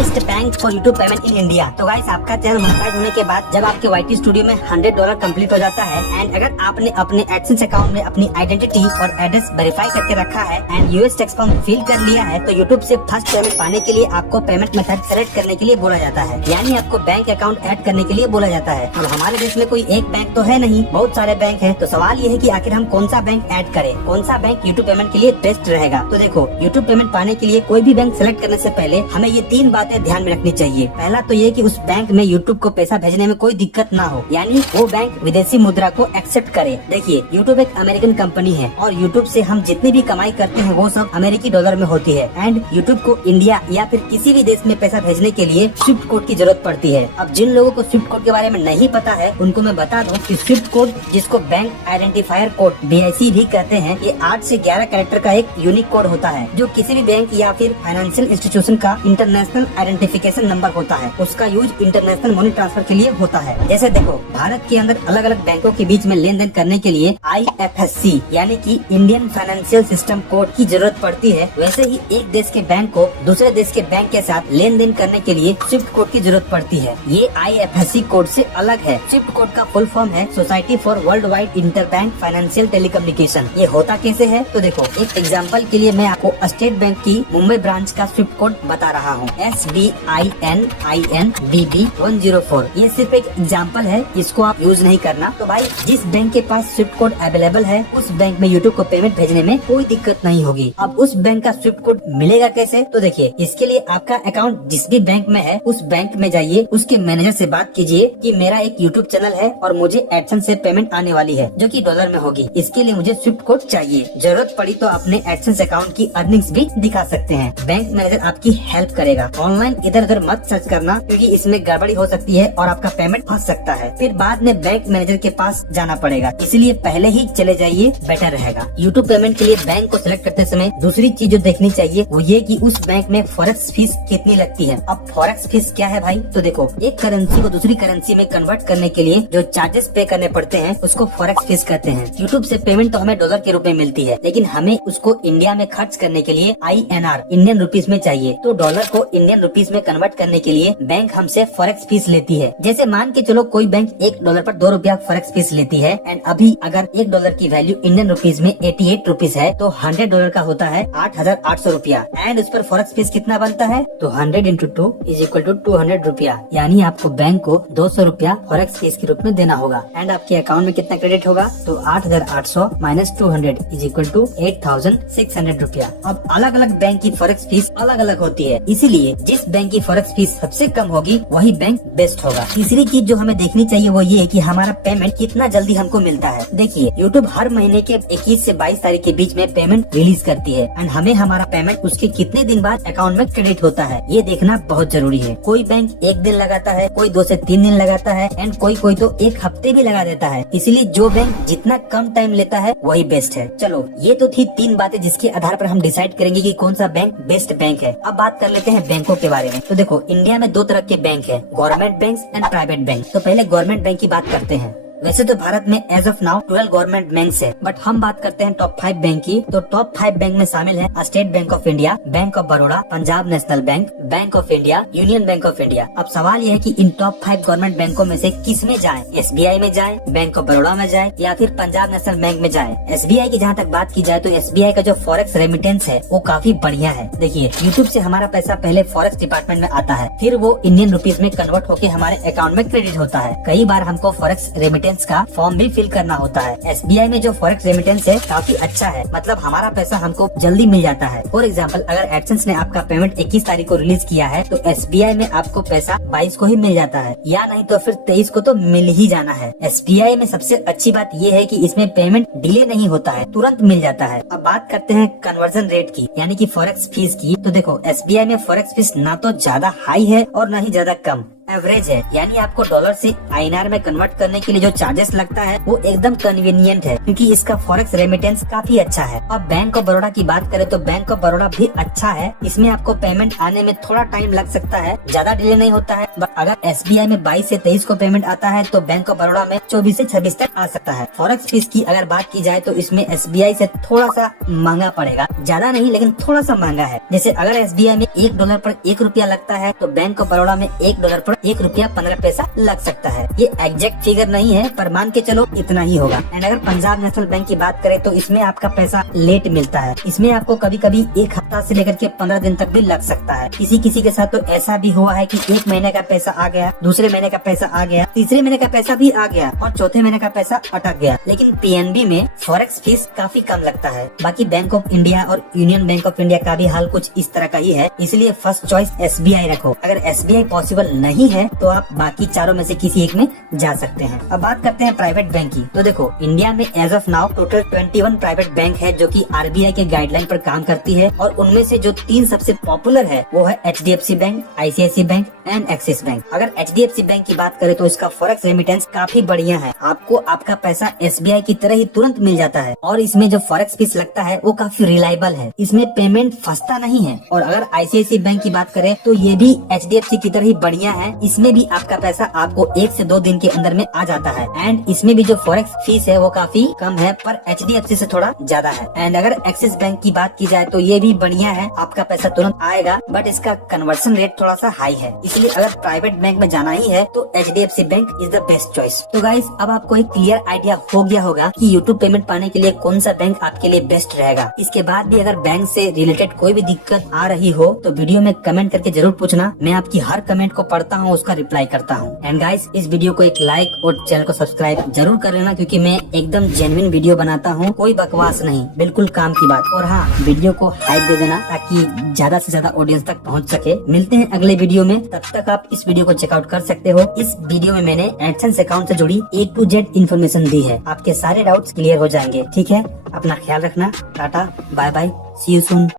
Best bank for YouTube payment in India. तो guys आपका channel monetise होने के बाद जब आपके YT स्टूडियो में $100 कंप्लीट हो जाता है एंड अगर आपने अपने एडसेंस अकाउंट में अपनी आइडेंटिटी और एड्रेस वेरीफाई करके रखा है and US tax form fill कर लिया है तो यूट्यूब से फर्स्ट पेमेंट पाने के लिए आपको पेमेंट मेथड सेलेक्ट करने के लिए बोला जाता है, यानी आपको बैंक अकाउंट ऐड करने के लिए बोला जाता है। अब हमारे देश में कोई एक बैंक तो है नहीं, बहुत सारे बैंक है। तो सवाल ये है कि आखिर हम कौन सा बैंक ऐड करें, कौन सा बैंक यूट्यूब पेमेंट के लिए बेस्ट रहेगा। तो देखो, यूट्यूब पेमेंट पाने के लिए कोई भी बैंक सेलेक्ट करने से पहले हमें ये 3 बातें ध्यान में रखनी चाहिए। पहला तो ये कि उस बैंक में यूट्यूब को पैसा भेजने में कोई दिक्कत ना हो, यानी वो बैंक विदेशी मुद्रा को एक्सेप्ट करे। देखिए, यूट्यूब एक अमेरिकन कंपनी है और यूट्यूब से हम जितनी भी कमाई करते हैं वो सब अमेरिकी डॉलर में होती है एंड यूट्यूब को इंडिया या फिर किसी भी देश में पैसा भेजने के लिए स्विफ्ट कोड की जरूरत पड़ती है। अब जिन लोगों को स्विफ्ट कोड के बारे में नहीं पता है उनको मैं बता दूं कि स्विफ्ट कोड, जिसको बैंक आइडेंटिफायर कोड BIC भी कहते हैं, ये 8 से 11 कैरेक्टर का एक यूनिक कोड होता है जो किसी भी बैंक या फिर फाइनेंशियल इंस्टीट्यूशन का इंटरनेशनल आइडेंटिफिकेशन नंबर होता है। उसका यूज इंटरनेशनल मनी ट्रांसफर के लिए होता है। जैसे देखो, भारत के अंदर अलग अलग बैंकों के बीच में लेन देन करने के लिए IFSC यानी कि इंडियन फाइनेंशियल सिस्टम कोड की जरूरत पड़ती है। वैसे ही एक देश के बैंक को दूसरे देश के बैंक के साथ लेन देन करने के लिए स्विफ्ट कोड की जरूरत पड़ती है। ये IFSC कोड से अलग है। स्विफ्ट कोड का फुल फॉर्म है society for world wide inter bank financial telecommunication. ये होता कैसे है तो देखो, एक एग्जाम्पल के लिए मैं आपको स्टेट बैंक की मुंबई ब्रांच का स्विफ्ट कोड बता रहा हूँ, SBININBB104। ये सिर्फ एक एग्जाम्पल है, इसको आप यूज नहीं करना। तो भाई, जिस बैंक के पास स्विफ्ट कोड अवेलेबल है उस बैंक में यूट्यूब को पेमेंट भेजने में कोई दिक्कत नहीं होगी। अब उस बैंक का स्विफ्ट कोड मिलेगा कैसे तो देखिए, इसके लिए आपका अकाउंट जिस भी बैंक में है उस बैंक में जाइए, उसके मैनेजर से बात कीजिए कि मेरा एक यूट्यूब चैनल है और मुझे एडसेंस से पेमेंट आने वाली है जो कि डॉलर में होगी, इसके लिए मुझे स्विफ्ट कोड चाहिए। जरूरत पड़ी तो अपने एडसेंस अकाउंट की अर्निंग्स भी दिखा सकते हैं। बैंक मैनेजर आपकी हेल्प करेगा। ऑनलाइन इधर उधर मत सर्च करना क्योंकि इसमें गड़बड़ी हो सकती है और आपका पेमेंट फंस सकता है, फिर बाद में बैंक मैनेजर के पास जाना पड़ेगा। इसलिए पहले ही चले जाइए, बेटर रहेगा। यूट्यूब पेमेंट के लिए बैंक को सिलेक्ट करते समय दूसरी चीज जो देखनी चाहिए वो ये कि उस बैंक में फॉरेक्स फीस कितनी लगती है। अब फॉरेक्स फीस क्या है भाई तो देखो, एक करेंसी को दूसरी करेंसी में कन्वर्ट करने के लिए जो चार्जेस पे करने पड़ते हैं उसको फॉरेक्स फीस कहते हैं। यूट्यूब से पेमेंट तो हमें डॉलर के रूप में मिलती है, लेकिन हमें उसको इंडिया में खर्च करने के लिए INR इंडियन रुपीस में चाहिए। तो डॉलर को इंडियन रुपीस में कन्वर्ट करने के लिए बैंक हमसे फॉरेक्स फीस लेती है। जैसे मान के चलो, कोई बैंक $1 पर 2 रुपया फॉरेक्स फीस लेती है एंड अभी अगर $1 की वैल्यू इंडियन रुपीस में 88 रुपीस है तो $100 का होता है 8,800 रुपया एंड उस पर फॉरेक्स फीस कितना बनता है तो 100 × 2 = 200 रुपया, यानी आपको बैंक को 200 रुपया फॉरेक्स फीस के रूप में देना होगा एंड आपके अकाउंट में कितना क्रेडिट होगा तो 8,800 - 200 = 8,600 रुपया। अब अलग अलग बैंक की फॉरेक्स फीस अलग अलग होती है, इसीलिए जिस बैंक की फॉरेक्स फीस सबसे कम होगी वही बैंक बेस्ट होगा। तीसरी चीज जो हमें देखनी चाहिए वो ये है कि हमारा पेमेंट कितना जल्दी हमको मिलता है। देखिए, यूट्यूब हर महीने के 21 से 22 तारीख के बीच में पेमेंट रिलीज करती है एंड हमें हमारा पेमेंट उसके कितने दिन बाद अकाउंट में क्रेडिट होता है ये देखना बहुत जरूरी है। कोई बैंक 1 दिन लगाता है, कोई 2 से 3 दिन लगाता है एंड कोई तो 1 हफ्ते भी लगा देता है। इसलिए जो बैंक जितना कम टाइम लेता है वही बेस्ट है। चलो, ये तो थी 3 बातें जिसके आधार पर हम डिसाइड करेंगे कि कौन सा बैंक बेस्ट बैंक है। अब बात कर लेते हैं बैंकों के बारे में। तो देखो, इंडिया में 2 तरह के बैंक है, government bank and private bank. तो पहले गवर्नमेंट बैंक की बात करते हैं। वैसे तो भारत में as of now 12 government banks है, बट हम बात करते हैं टॉप 5 बैंक की। तो टॉप 5 बैंक में शामिल है state bank of India, bank of Baroda, Punjab national bank, bank of India, union bank of India. अब सवाल यह है कि इन टॉप 5 गवर्नमेंट बैंकों में से किस में जाए, SBI में जाए, बैंक ऑफ बड़ौदा में जाए या फिर पंजाब नेशनल बैंक में जाए। SBI की जहाँ तक बात की जाए तो SBI का जो फॉरेक्स रेमिटेंस है वो काफी बढ़िया है। देखिए, यूट्यूब से हमारा पैसा पहले फॉरेक्स डिपार्टमेंट में आता है, फिर वो इंडियन रुपीस में कन्वर्ट होकर हमारे अकाउंट में क्रेडिट होता है। कई बार हमको फॉरेक्स रेमिटेंस का फॉर्म भी फिल करना होता है। SBI में जो फॉरेक्स रेमिटेंस है काफी अच्छा है, मतलब हमारा पैसा हमको जल्दी मिल जाता है। फॉर एग्जाम्पल, अगर एडसेंस ने आपका पेमेंट 21 तारीख को रिलीज किया है तो SBI में आपको पैसा 22 को ही मिल जाता है, या नहीं तो फिर 23 को तो मिल ही जाना है। SBI में सबसे अच्छी बात ये है कि इसमें पेमेंट डिले नहीं होता है, तुरंत मिल जाता है। अब बात करते हैं कन्वर्जन रेट की, यानी कि फॉरेक्स फीस की। तो देखो, SBI में फॉरेक्स फीस ना तो ज्यादा हाई है और ना ही ज्यादा कम। एवरेज है, यानी आपको डॉलर से INR में कन्वर्ट करने के लिए जो चार्जेस लगता है वो एकदम कन्वीनियंट है, क्योंकि इसका फॉरेक्स रेमिटेंस काफी अच्छा है। अब बैंक ऑफ बड़ौदा की बात करें तो बैंक ऑफ बड़ौदा भी अच्छा है। इसमें आपको पेमेंट आने में थोड़ा टाइम लग सकता है, ज्यादा डिले नहीं होता है। बट अगर SBI में 22 से 23 को पेमेंट आता है तो बैंक ऑफ बड़ौदा में 24 से 26 तक आ सकता है। फॉरेक्स फीस की अगर बात की जाए तो इसमें SBI से थोड़ा सा महंगा पड़ेगा, ज्यादा नहीं लेकिन थोड़ा सा महंगा है। जैसे अगर SBI में $1 पर 1 रुपया लगता है तो बैंक ऑफ बड़ौदा में $1 पर 1 रुपया 15 पैसा लग सकता है। ये एग्जैक्ट फिगर नहीं है पर मान के चलो इतना ही होगा। एंड अगर पंजाब नेशनल बैंक की बात करें तो इसमें आपका पैसा लेट मिलता है। इसमें आपको कभी कभी 1 हफ्ता से लेकर के 15 दिन तक भी लग सकता है। किसी किसी के साथ तो ऐसा भी हुआ है कि 1 महीने का पैसा आ गया, दूसरे महीने का पैसा आ गया, तीसरे महीने का पैसा भी आ गया और चौथे महीने का पैसा अटक गया। लेकिन PNB में फॉरेक्स फीस काफी कम लगता है। बाकी बैंक ऑफ इंडिया और यूनियन बैंक ऑफ इंडिया का भी हाल कुछ इस तरह का ही है, इसलिए फर्स्ट चॉइस SBI रखो। अगर SBI पॉसिबल नहीं है तो आप बाकी चारों में से किसी एक में जा सकते हैं। अब बात करते हैं प्राइवेट बैंक की। तो देखो इंडिया में as of now total 21 private bank है जो कि RBI के गाइडलाइन पर काम करती है, और उनमें से जो 3 सबसे पॉपुलर है वो है HDFC bank, ICICI bank and axis bank. अगर HDFC बैंक की बात करें तो इसका फॉरेक्स रेमिटेंस काफी बढ़िया है। आपको आपका पैसा SBI की तरह ही तुरंत मिल जाता है, और इसमें जो फॉरेक्स फीस लगता है वो काफी रिलायबल है। इसमें पेमेंट फंसता नहीं है। और अगर ICICI बैंक की बात करें तो ये भी HDFC की तरह ही बढ़िया है। इसमें भी आपका पैसा आपको 1 से 2 दिन के अंदर में आ जाता है। एंड इसमें भी जो फॉरेक्स फीस है वो काफी कम है, पर HDFC से थोड़ा ज्यादा है। एंड अगर एक्सिस बैंक की बात की जाए तो ये भी बढ़िया है, आपका पैसा तुरंत आएगा, बट इसका कन्वर्शन रेट थोड़ा सा हाई है। इसलिए अगर प्राइवेट बैंक में जाना ही है तो HDFC bank is the best choice. तो गाइस अब आपको एक क्लियर आइडिया हो गया होगा कि YouTube पेमेंट पाने के लिए कौन सा बैंक आपके लिए बेस्ट रहेगा। इसके बाद भी अगर बैंक से रिलेटेड कोई भी दिक्कत आ रही हो तो वीडियो में कमेंट करके जरूर पूछना। मैं आपकी हर कमेंट को पढ़ता हूँ, उसका रिप्लाई करता हूँ। एंड गाइस इस वीडियो को एक लाइक और चैनल को सब्सक्राइब जरूर कर लेना, क्योंकि मैं एकदम जेन्युइन वीडियो बनाता हूँ, कोई बकवास नहीं, बिल्कुल काम की बात। और हाँ, वीडियो को हाइप दे देना ताकि ज्यादा से ज्यादा ऑडियंस तक पहुँच सके। मिलते हैं अगले वीडियो में, तब तक आप इस वीडियो को चेकआउट कर सकते हो। इस वीडियो में मैंने एडसेंस अकाउंट से जुड़ी A to Z इन्फॉर्मेशन दी है, आपके सारे डाउट्स क्लियर हो जाएंगे। ठीक है, अपना ख्याल रखना। Tata bye bye, see you soon.